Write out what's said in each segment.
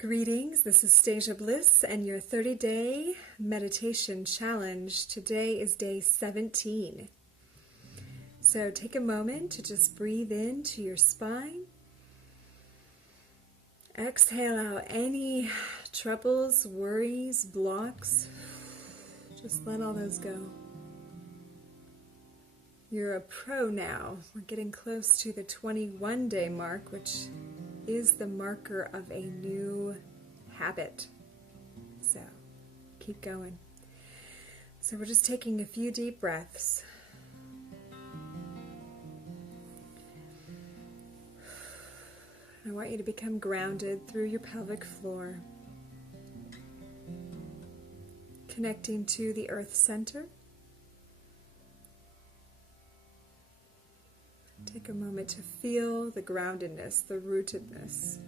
Greetings, this is Stasia Bliss and your 30-day meditation challenge. Today is day 17. So take a moment to just breathe into your spine. Exhale out any troubles, worries, blocks. Just let all those go. You're a pro now. We're getting close to the 21-day mark, which is the marker of a new habit. So keep going. So we're just taking a few deep breaths. I want you to become grounded through your pelvic floor, connecting to the earth center. Take a moment to feel the groundedness, the rootedness.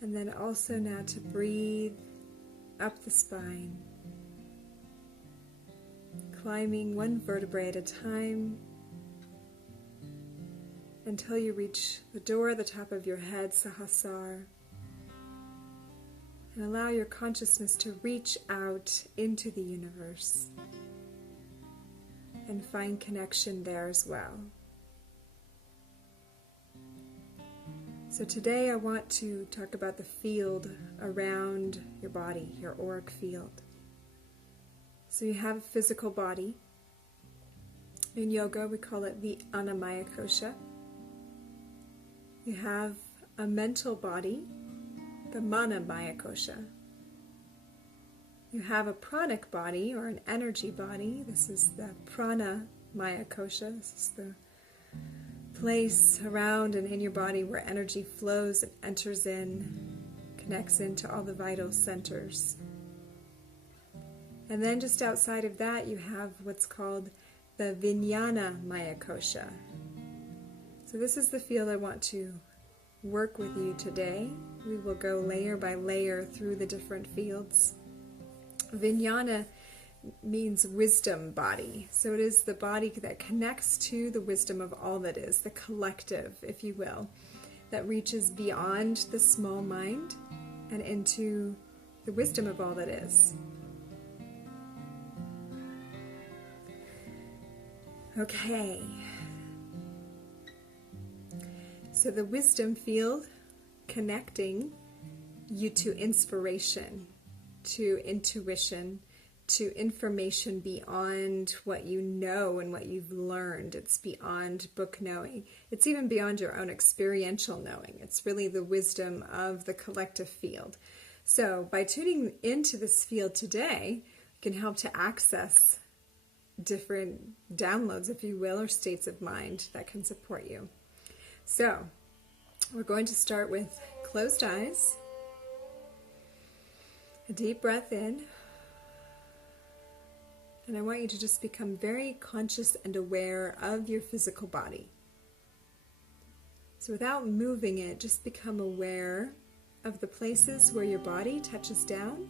And then also now to breathe up the spine, climbing one vertebrae at a time until you reach the door at the top of your head, Sahasrara. And allow your consciousness to reach out into the universe and find connection there as well. So today I want to talk about the field around your body, your auric field. So you have a physical body. In yoga we call it the Annamaya Kosha. You have a mental body, the Manomaya Kosha. You have a pranic body, or an energy body. This is the Pranamaya Kosha. This is the place around and in your body where energy flows and enters in, connects into all the vital centers. And then just outside of that, you have what's called the Vijnana-maya Kosha. So this is the field I want to work with you today. We will go layer by layer through the different fields. Vijnana means wisdom body. So it is the body that connects to the wisdom of all that is, the collective, if you will, that reaches beyond the small mind and into the wisdom of all that is. Okay. So the wisdom field connecting you to inspiration, to intuition, to information beyond what you know and what you've learned. It's beyond book knowing. It's even beyond your own experiential knowing. It's really the wisdom of the collective field. So by tuning into this field today, you can help to access different downloads, if you will, or states of mind that can support you. So we're going to start with closed eyes. A deep breath in, and I want you to just become very conscious and aware of your physical body. So without moving it, just become aware of the places where your body touches down.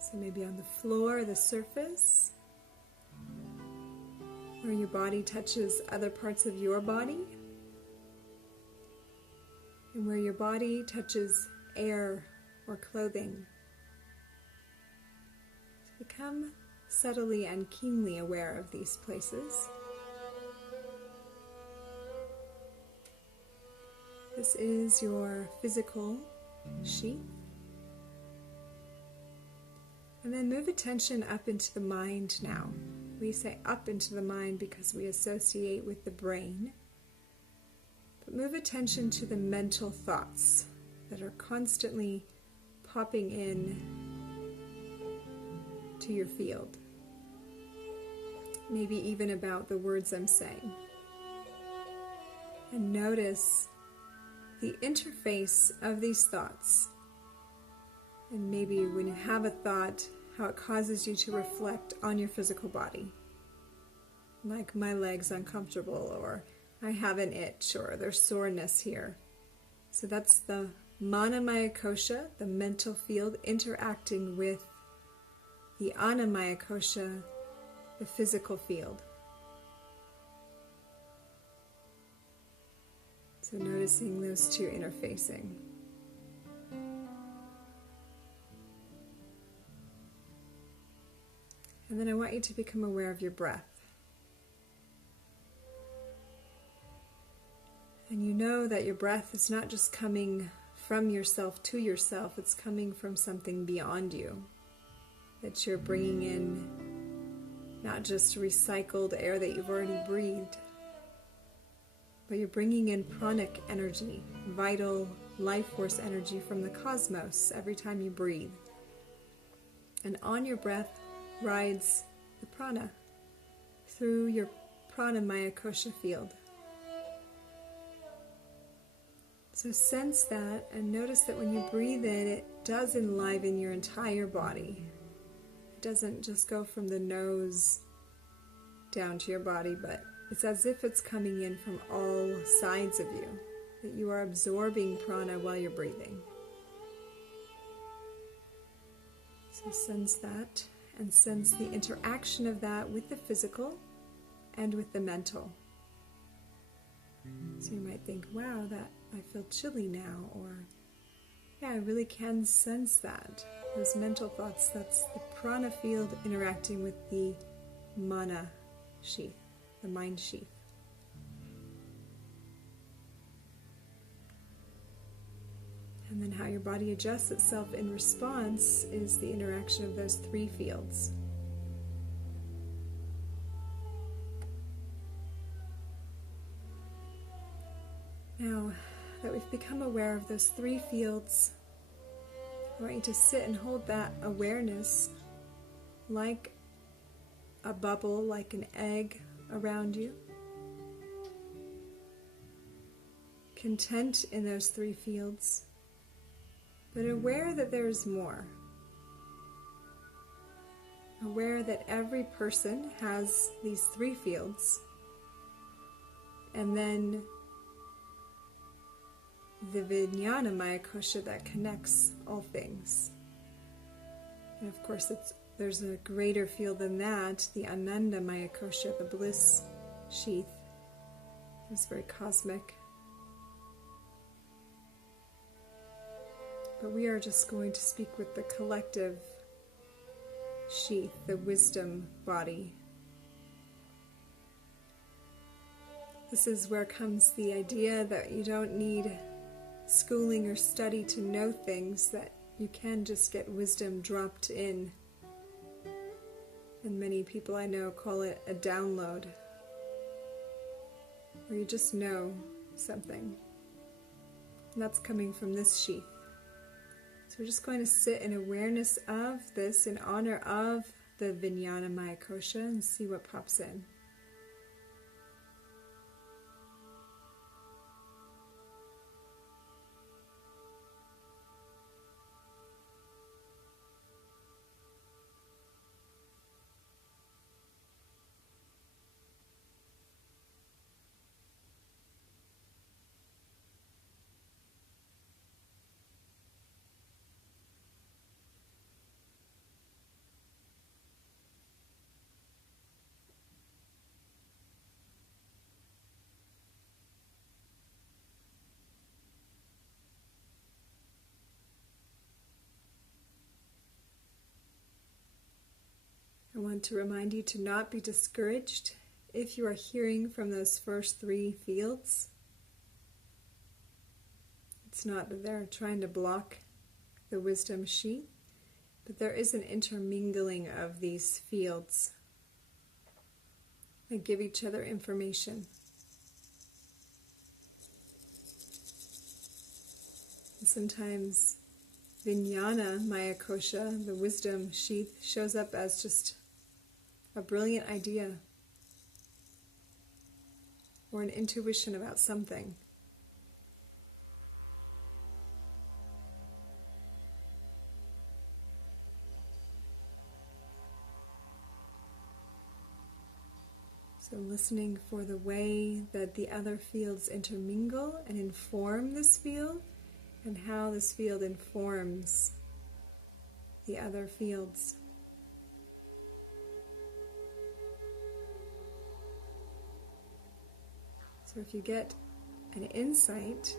So maybe on the floor, the surface, where your body touches other parts of your body, and where your body touches air or clothing. So become subtly and keenly aware of these places. This is your physical sheath. And then move attention up into the mind now. We say up into the mind because we associate with the brain. But move attention to the mental thoughts that are constantly popping in to your field. Maybe even about the words I'm saying. And notice the interface of these thoughts. And maybe when you have a thought, how it causes you to reflect on your physical body. Like, my leg's uncomfortable, or I have an itch, or there's soreness here. So that's the Manomaya Kosha, the mental field, interacting with the Annamaya Kosha, the physical field. So noticing those two interfacing. And then I want you to become aware of your breath. And you know that your breath is not just coming from yourself to yourself, it's coming from something beyond you. That you're bringing in not just recycled air that you've already breathed, but you're bringing in pranic energy, vital life force energy from the cosmos every time you breathe. And on your breath rides the prana through your prana maya kosha field. So sense that and notice that when you breathe in, it does enliven your entire body. It doesn't just go from the nose down to your body, but it's as if it's coming in from all sides of you, that you are absorbing prana while you're breathing. So sense that, and sense the interaction of that with the physical and with the mental. So you might think, wow, that I feel chilly now, or yeah, I really can sense that. Those mental thoughts, that's the prana field interacting with the mana sheath, the mind sheath. And then how your body adjusts itself in response is the interaction of those three fields. Now that we've become aware of those three fields, I want you to sit and hold that awareness like a bubble, like an egg around you. Content in those three fields, but aware that there's more. Aware that every person has these three fields, and then the Vijnana Maya Kosha that connects all things. And of course there's a greater field than that, the Ananda Maya Kosha, the Bliss sheath. It's very cosmic. But we are just going to speak with the collective sheath, the wisdom body. This is where comes the idea that you don't need schooling or study to know things, that you can just get wisdom dropped in. And many people I know call it a download, where you just know something. And that's coming from this sheath. So we're just going to sit in awareness of this in honor of the Vijnana Maya Kosha and see what pops in. I want to remind you to not be discouraged if you are hearing from those first three fields. It's not that they're trying to block the wisdom sheath, but there is an intermingling of these fields. They give each other information. And sometimes Vijnana Maya Kosha, the wisdom sheath, shows up as just a brilliant idea or an intuition about something. So listening for the way that the other fields intermingle and inform this field, and how this field informs the other fields. So if you get an insight,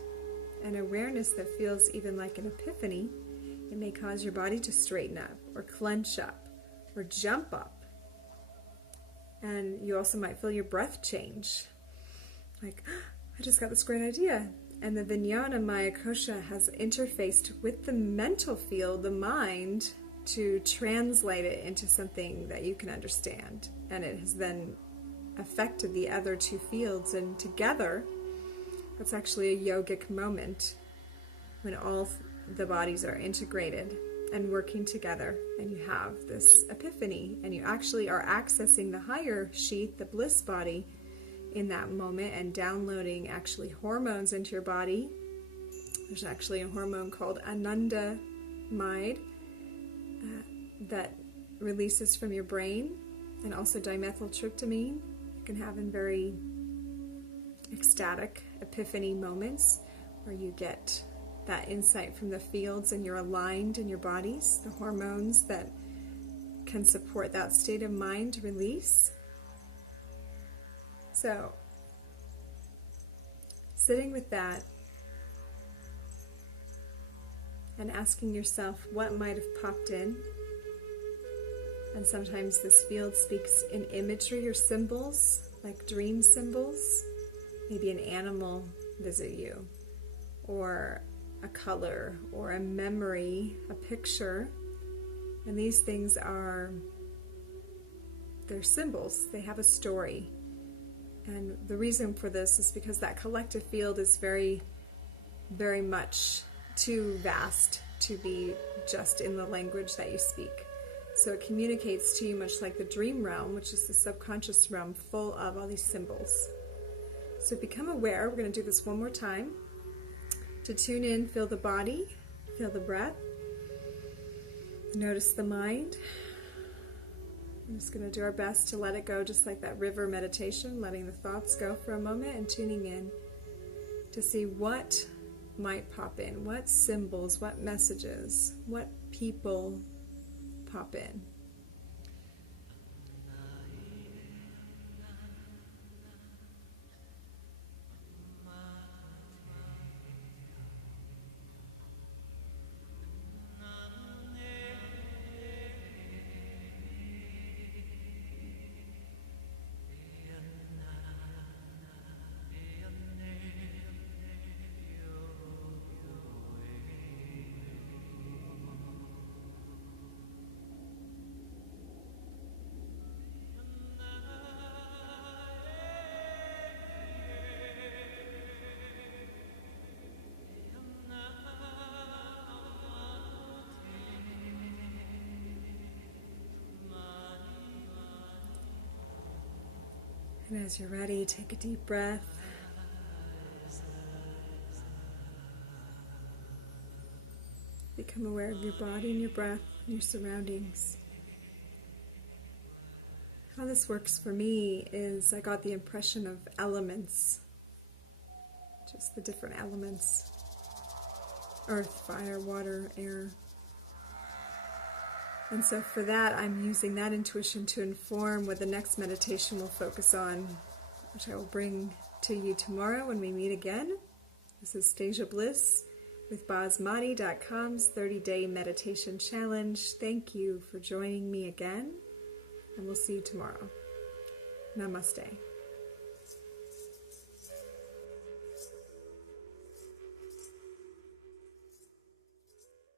an awareness that feels even like an epiphany, it may cause your body to straighten up or clench up or jump up. And you also might feel your breath change. Like, I just got this great idea. And the Vijnana Maya Kosha has interfaced with the mental field, the mind, to translate it into something that you can understand. And it has then affected the other two fields. And together, that's actually a yogic moment when all the bodies are integrated and working together. And you have this epiphany. And you actually are accessing the higher sheath, the bliss body, in that moment, and downloading actually hormones into your body. There's actually a hormone called anandamide that releases from your brain, and also dimethyltryptamine you can have in very ecstatic epiphany moments where you get that insight from the fields and you're aligned in your bodies, the hormones that can support that state of mind release. So, sitting with that and asking yourself what might have popped in. And sometimes this field speaks in imagery or symbols, like dream symbols. Maybe an animal visit you, or a color, or a memory, a picture. And these things they're symbols. They have a story. And the reason for this is because that collective field is very, very much too vast to be just in the language that you speak. So it communicates to you much like the dream realm, which is the subconscious realm, full of all these symbols. So become aware. We're going to do this one more time. To tune in, feel the body, feel the breath, notice the mind. I'm just going to do our best to let it go, just like that river meditation, letting the thoughts go for a moment and tuning in to see what might pop in, what symbols, what messages, what people pop in. And as you're ready, take a deep breath. Become aware of your body and your breath and your surroundings. How this works for me is I got the impression of elements, just the different elements: earth, fire, water, air. And so for that, I'm using that intuition to inform what the next meditation will focus on, which I will bring to you tomorrow when we meet again. This is Stasia Bliss with basmati.com's 30-day meditation challenge. Thank you for joining me again, and we'll see you tomorrow. Namaste.